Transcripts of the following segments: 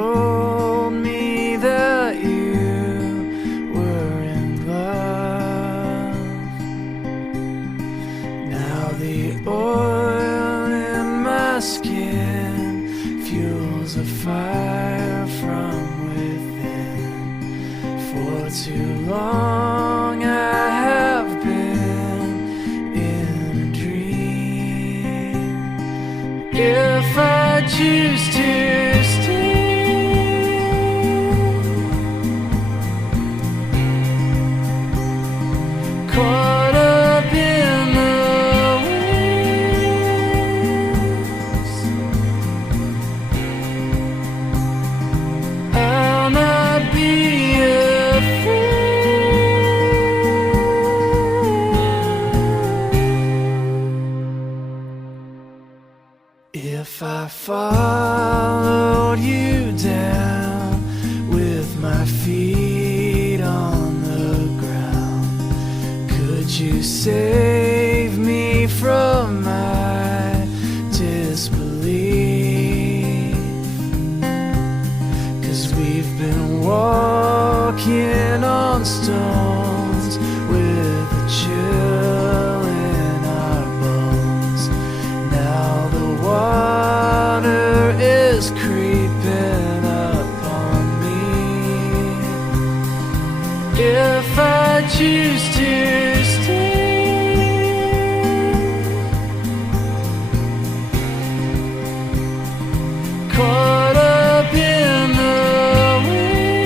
told me that you were in love. Now the oil in my skin fuels a fire from within. For too long I have been in a dream. If I choose to caught up in the waves, I'll not be afraid. If I followed you down with my feet on the ground, could you save me from my disbelief? 'Cause we've been walking on stones with a chill in our bones. Now the water is creeping up on me. If I choose to caught up in the waves,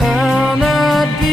I'll not be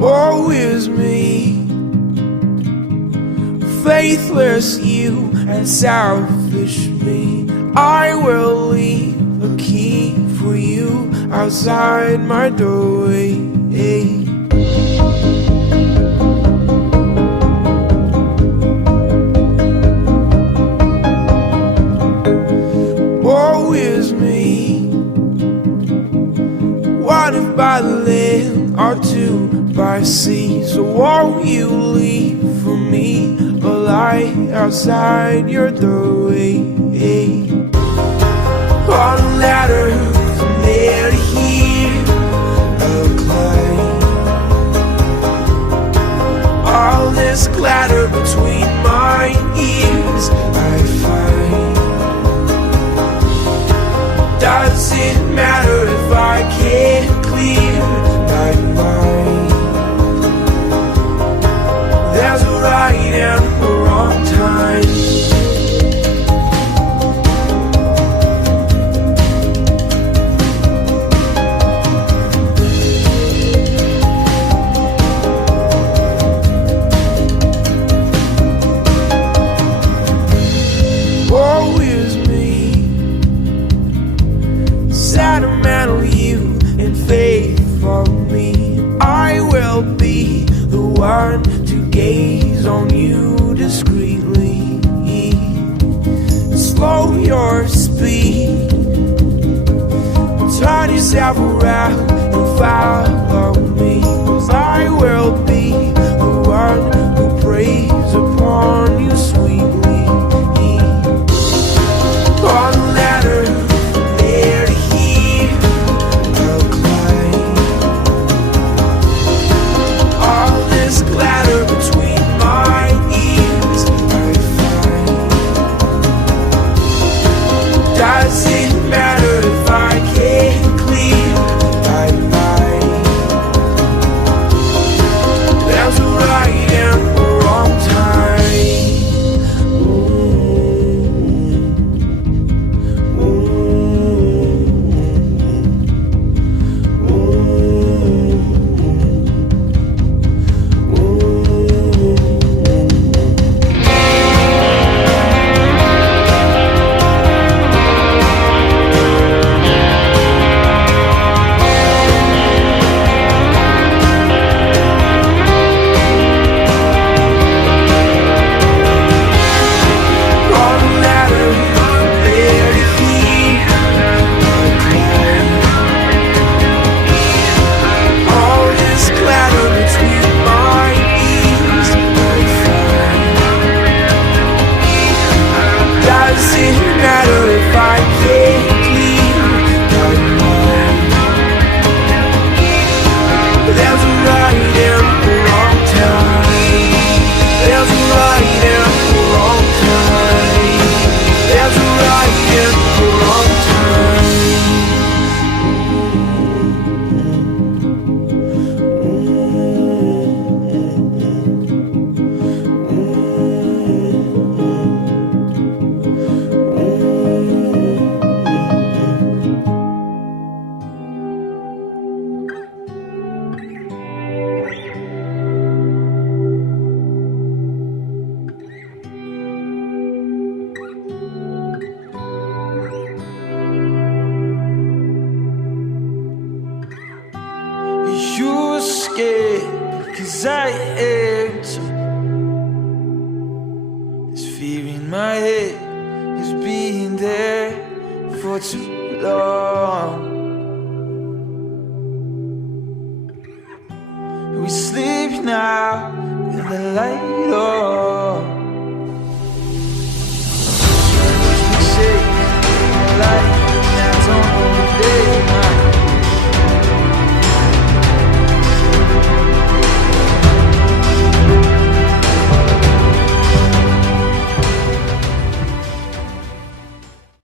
Woe is me, faithless you and self selfish me. I will leave a key for you outside my doorway. Woe is me. What if by the land or two by sea? So won't you leave for me a light outside your doorway? On a ladder from there to here, a climb. All this clatter between my ears I find. Does it matter if I can't clear my mind? There's a right and a wrong time. Woe is me. Sentimental you and faith for me. I will be the one to gaze on you discreetly. Slow your speed. Turn yourself around and follow me. 'Cause I will be the one who preys upon you sweetly. On the ladder from there to here, I'll climb. All this clatter between my ears I find. Does it matter if I can't clear my mind? There's a right and a wrong time. You scared, 'cause I am too. This fear in my head has been there for too long. We sleep now with the light on.